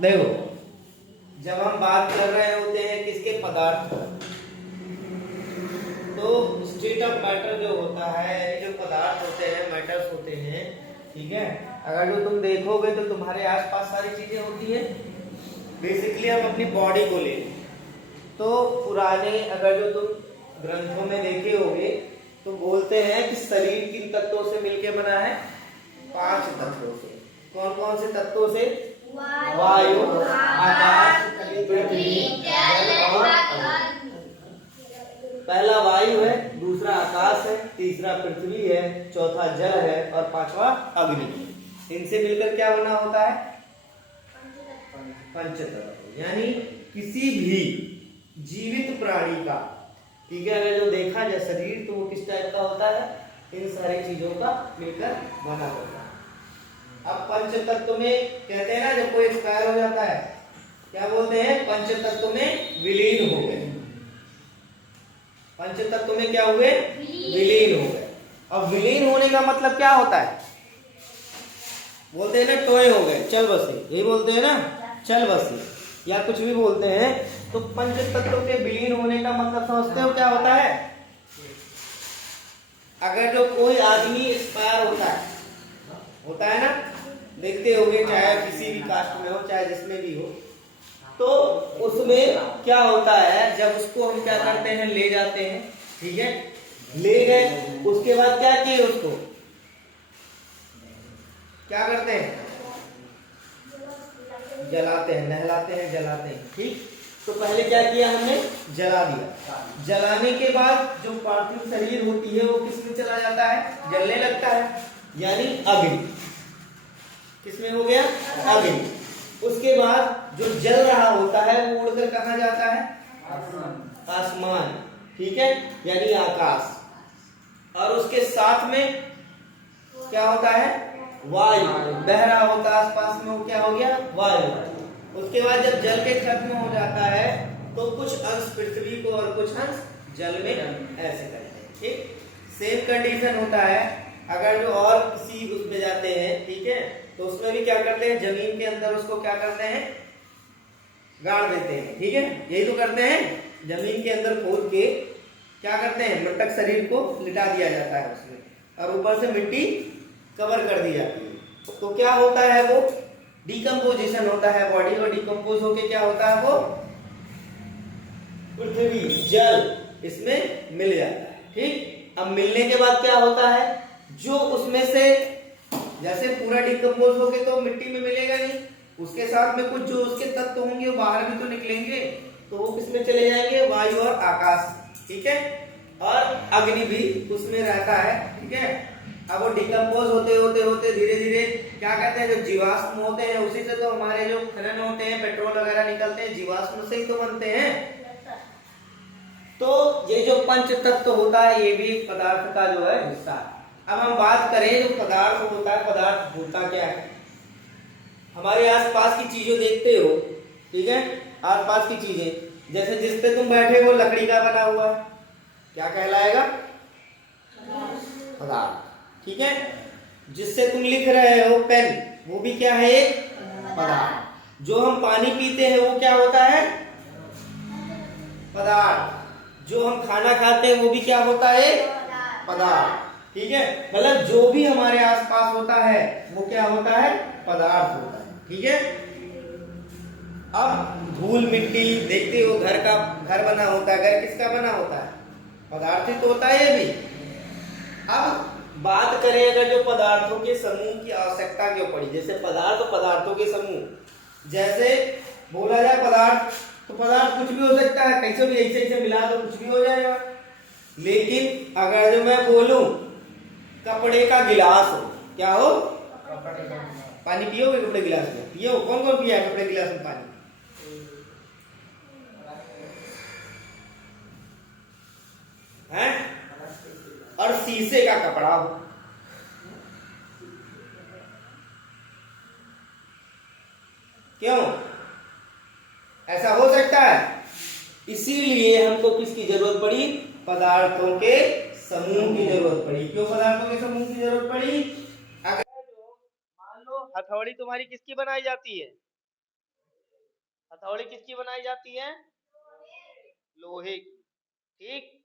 देखो, जब हम बात कर रहे होते हैं किसके, पदार्थ, तो स्टेट ऑफ मैटर जो होता है, जो पदार्थ होते हैं, मैटर्स होते हैं, ठीक है। अगर जो तुम देखोगे तो तुम्हारे आसपास सारी चीजें होती है। बेसिकली हम अपनी बॉडी को ले तो पुराने अगर जो तुम ग्रंथों में देखे होगे तो बोलते हैं कि शरीर किन तत्वों से मिलकर बना है, 5 तत्वों से। कौन कौन से तत्वों से? वायु, आकाश, पृथ्वी, जल और अग्नि। पहला वायु है, दूसरा आकाश है, तीसरा पृथ्वी है, चौथा जल है और पांचवा अग्नि। इनसे मिलकर क्या बना होता है? पंचतत्व। यानी किसी भी जीवित प्राणी का, ठीक है, अगर जो देखा जाए शरीर तो वो किस टाइप का होता है? इन सारी चीजों का मिलकर बना होता है। अब पंचतत्व में कहते हैं ना, जब कोई एक्सपायर हो जाता है क्या बोलते हैं? पंचतत्व में विलीन हो गए। पंचतत्व में क्या हुए? विलीन हो गए। अब विलीन होने का मतलब क्या होता है? बोलते हैं ना टोए हो गए, चल बसे, यही बोलते हैं ना, चल बसे, या कुछ भी बोलते हैं। तो पंचतत्व के विलीन होने का मतलब समझते हो क्या होता है? अगर जो कोई आदमी एक्सपायर होता है ना, देखते होंगे, चाहे किसी भी कास्ट में हो, चाहे जिसमें भी हो, तो उसमें क्या होता है, जब उसको हम क्या करते हैं, ले जाते हैं, ठीक है, ले गए, उसके बाद क्या किए, उसको क्या करते हैं? जलाते हैं, नहलाते हैं, जलाते हैं, ठीक। तो पहले क्या किया हमने? जला दिया। जलाने के बाद जो पार्थिव शरीर होती है वो किस में चला जाता है? जलने लगता है, यानी अग्नि। किसमें हो गया? अग्नि। उसके बाद जो जल रहा होता है वो उड़कर कहाँ जाता है? आसमान, ठीक है, यानी आकाश। और उसके साथ में क्या होता है? वायु। बह रहा होता है आसपास में, वो क्या हो गया? वायु। उसके बाद जब जल के खत्म हो जाता है तो कुछ अंश पृथ्वी को और कुछ अंश जल में ऐसे करते हैं, ठीक। सेम कंडीशन होता है अगर जो और किसी उसमें जाते हैं, ठीक है, तो उसमें भी क्या करते हैं? जमीन के अंदर उसको क्या करते हैं? गाड़ देते हैं, ठीक है, यही तो करते हैं। जमीन के अंदर खोद के क्या करते हैं? मृतक शरीर को लिटा दिया जाता है उसमें, और ऊपर से मिट्टी कवर कर दी जाती है। तो क्या होता है? वो डिकम्पोजिशन होता है, बॉडी को डिकम्पोज होके क्या होता है? वो पृथ्वी, जल इसमें मिल जाता है, ठीक। अब मिलने के बाद क्या होता है? जो उसमें से, जैसे पूरा डिकम्पोज होके तो मिट्टी में मिलेगा नहीं, उसके साथ में कुछ जो उसके तत्व होंगे वो बाहर भी तो निकलेंगे, तो वो किसमें चले जाएंगे? वायु और आकाश, ठीक है, और अग्नि भी उसमें रहता है, ठीक है। अब वो डिकम्पोज होते होते होते धीरे धीरे क्या कहते हैं, जो जीवाश्म होते हैं, उसी से तो हमारे जो खनन होते हैं, पेट्रोल वगैरह निकलते हैं, जीवाश्म से ही तो बनते हैं। तो ये जो पंच तत्व होता है ये भी पदार्थ का जो है हिस्सा है। अब हम बात करें जो पदार्थ होता है, पदार्थ होता क्या है? हमारे आसपास की चीजें देखते हो, ठीक है, आसपास की चीजें, जैसे जिस पे तुम बैठे हो लकड़ी का बना हुआ है, क्या कहलाएगा? पदार्थ, ठीक है। जिससे तुम लिख रहे हो पेन, वो भी क्या है? एक पदार्थ। जो हम पानी पीते हैं वो क्या होता है? पदार्थ। जो हम खाना खाते हैं वो भी क्या होता है? पदार्थ, ठीक है। मतलब जो भी हमारे आसपास होता है वो क्या होता है? पदार्थ होता है, ठीक है। अब धूल मिट्टी देखते हो, घर बना होता है, घर किसका बना होता है? पदार्थ ही तो होता है ये भी। अब बात करें अगर जो पदार्थों के समूह की आवश्यकता क्यों पड़ी, जैसे पदार्थ और पदार्थों के समूह, जैसे बोला जाए पदार्थ तो पदार्थ कुछ भी हो सकता है, कैसे भी ऐसे ऐसे मिला दो कुछ भी हो जाएगा। लेकिन अगर जो मैं बोलूं कपड़े का गिलास हो, क्या हो? पानी पियोगे कपड़े गिलास में? पियो, कौन कौन पिया है कपड़े गिलास में पानी? हैं? और शीशे का कपड़ा हो, क्यों ऐसा हो सकता है? इसीलिए हमको किसकी जरूरत पड़ी? पदार्थों के समूह की जरूरत पड़ी। क्यों पदार्थों के समूह की जरूरत पड़ी? अगर जो मान लो हथौड़ी तुम्हारी किसकी बनाई जाती है? हथौड़ी किसकी बनाई जाती है? लोहे की। ठीक,